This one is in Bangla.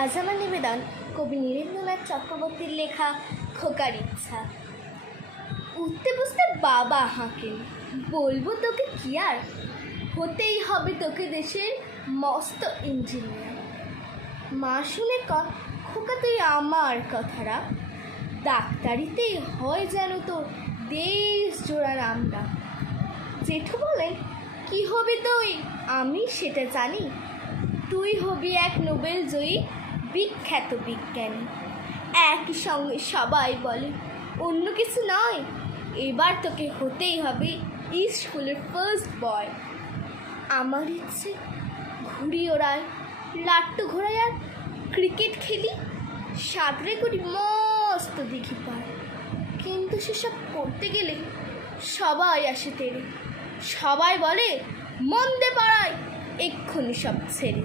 আজ আমার নিবেদন কবি নীরেন্দ্রনাথ চক্রবর্তীর লেখা খোকার ইচ্ছা। উঠতে বসতে বাবা হাঁকেন, বলবো তোকে কি আর, হতেই হবে তোকে দেশের মস্ত ইঞ্জিনিয়ার। মা শুনে খোকা তুই আমার কথারা, ডাক্তারিতেই হয় যেন তোর দেশ জোড়া নামটা। জেঠু বলেন, কি হবে তুই? আমি সেটা জানি, তুই হবি এক নোবেল জয়ী বিখ্যাত বিজ্ঞানী। একই সঙ্গে সবাই বলে, অন্য কিছু নয়, এবার তোকে হতেই হবে স্কুলের ফার্স্ট বয়। আমার ইচ্ছে ঘুড়ি ওড়াই, লাট্টু ঘোরাই আর ক্রিকেট খেলি, সাঁতরে করি মস্ত দিঘি পার। কিন্তু সেসব করতে গেলে সবাই আসে তেরে, সবাই বলে মন্দে পাড়ায়, এক্ষুনি সব ছেড়ে।